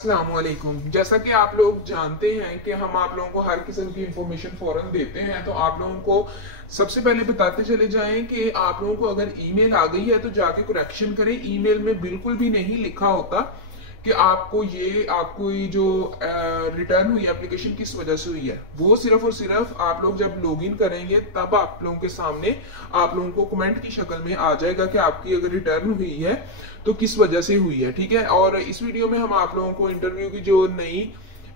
अस्सलामुअलैकुम। जैसा कि आप लोग जानते हैं कि हम आप लोगों को हर किस्म की इंफॉर्मेशन फौरन देते हैं, तो आप लोगों को सबसे पहले बताते चले जाएं कि आप लोगों को अगर ईमेल आ गई है तो जाके करेक्शन करें। ईमेल में बिल्कुल भी नहीं लिखा होता कि आपको ये जो रिटर्न हुई एप्लीकेशन किस वजह से हुई है। वो सिर्फ और सिर्फ आप लोग जब लॉगिन करेंगे तब आप लोगों के सामने आप लोगों को कमेंट की शक्ल में आ जाएगा कि आपकी अगर रिटर्न हुई है तो किस वजह से हुई है। ठीक है, और इस वीडियो में हम आप लोगों को इंटरव्यू की जो नई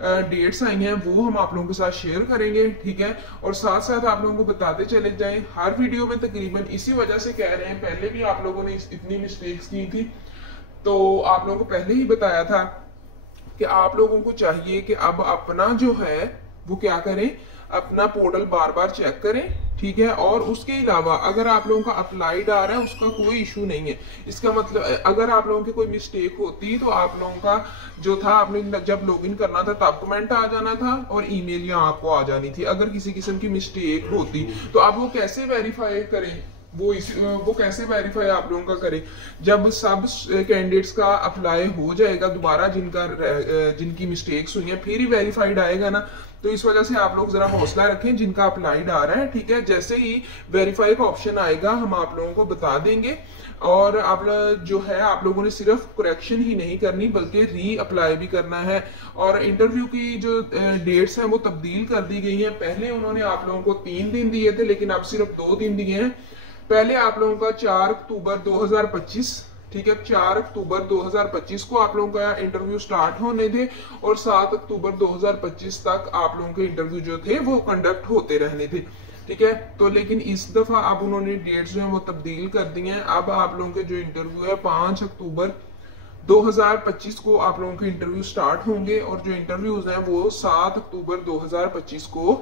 डेट्स आई हैं वो हम आप लोगों के साथ शेयर करेंगे। ठीक है, और साथ साथ आप लोगों को बताते चले जाएं, हर वीडियो में तकरीबन इसी वजह से कह रहे हैं। पहले भी आप लोगों ने इतनी मिस्टेक्स की थी, तो आप लोगों को पहले ही बताया था कि आप लोगों को चाहिए कि अब अपना जो है वो क्या करें, अपना पोर्टल बार बार चेक करें। ठीक है, और उसके अलावा अगर आप लोगों का अप्लाइड आ रहा है उसका कोई इशू नहीं है। इसका मतलब अगर आप लोगों की कोई मिस्टेक होती तो आप लोगों का जो था, आपने जब लॉगिन करना था तब कमेंट आ जाना था और ईमेल यहाँ आपको आ जानी थी। अगर किसी किस्म की मिस्टेक होती तो आप वो कैसे वेरीफाई करें, वो कैसे वेरीफाई आप लोगों का करें जब सब कैंडिडेट्स का अप्लाई हो जाएगा दोबारा, जिनकी मिस्टेक्स हुई हैं, फिर ही वेरीफाइड आएगा ना। तो इस वजह से आप लोग जरा हौसला रखें जिनका अप्लाइड आ रहा है। ठीक है, जैसे ही वेरीफाई का ऑप्शन आएगा हम आप लोगों को बता देंगे। और आप जो है आप लोगों ने सिर्फ करेक्शन ही नहीं करनी बल्कि री अप्लाई भी करना है। और इंटरव्यू की जो डेट्स हैं वो तब्दील कर दी गई हैं। पहले उन्होंने आप लोगों को 3 दिन दिए थे, लेकिन अब सिर्फ 2 दिन दिए हैं। पहले आप लोगों का 4 अक्टूबर 2025, ठीक है, 4 अक्टूबर 2025 को आप लोगों का इंटरव्यू स्टार्ट होने थे और 7 अक्टूबर 2025 तक आप लोगों के इंटरव्यू जो थे वो कंडक्ट होते रहने थे। ठीक है, तो लेकिन इस दफा अब उन्होंने डेट्स जो है वो तब्दील कर दी हैं। अब आप लोगों के जो इंटरव्यू है 5 अक्टूबर 2025 को आप लोगों के इंटरव्यू स्टार्ट होंगे और जो इंटरव्यूज हैं वो 7 अक्टूबर 2025 को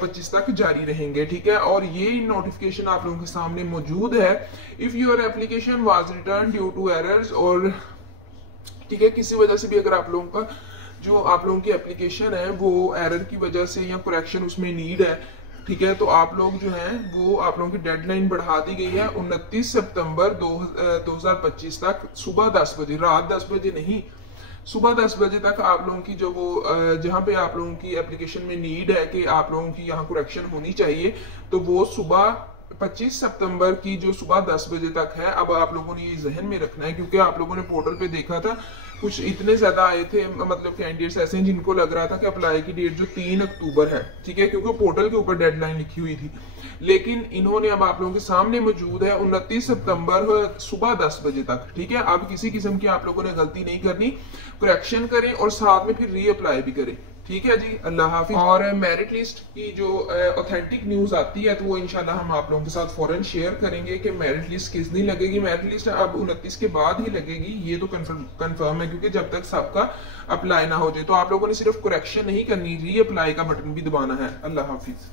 25 तक जारी रहेंगे। ठीक है, और ये नोटिफिकेशन आप लोगों के सामने मौजूद है। If your application was return due to errors, और ठीक है, किसी वजह से भी अगर आप लोगों का जो आप लोगों की एप्लीकेशन है वो एरर की वजह से या करेक्शन उसमें नीड है, ठीक है, तो आप लोग जो है वो आप लोगों की डेडलाइन बढ़ा दी गई है 29 सितंबर 2025 तक सुबह 10 बजे, रात 10 बजे नहीं, सुबह 10 बजे तक आप लोगों की जो वो जहां पे आप लोगों की एप्लीकेशन में नीड है कि आप लोगों की यहाँ करेक्शन होनी चाहिए, तो वो सुबह 25 सितंबर की जो सुबह 10 बजे तक है। अब आप लोगों ने ये जहन में रखना है क्योंकि आप लोगों ने पोर्टल पे देखा था कुछ इतने ज्यादा आए थे, मतलब कैंडिडेट्स ऐसे हैं जिनको लग रहा था कि अप्लाई की डेट जो 3 अक्टूबर है, ठीक है, क्योंकि पोर्टल के ऊपर डेडलाइन लिखी हुई थी। लेकिन इन्होंने अब आप लोगों के सामने मौजूद है 29 सितंबर सुबह 10 बजे तक। ठीक है, अब किसी किस्म की आप लोगों ने गलती नहीं करनी, करेक्शन करें और साथ में फिर री अप्लाई भी करें। ठीक है जी, अल्लाह हाफिज। और मेरिट लिस्ट की जो ऑथेंटिक न्यूज आती है तो वो इंशाल्लाह हम आप लोगों के साथ फौरन शेयर करेंगे कि मेरिट लिस्ट किस दिन लगेगी। मेरिट लिस्ट अब 29 के बाद ही लगेगी, ये तो कंफर्म है, क्योंकि जब तक सबका अप्लाई ना हो जाए। तो आप लोगों ने सिर्फ करेक्शन नहीं करनी, री अप्लाई का बटन भी दबाना है। अल्लाह हाफिज।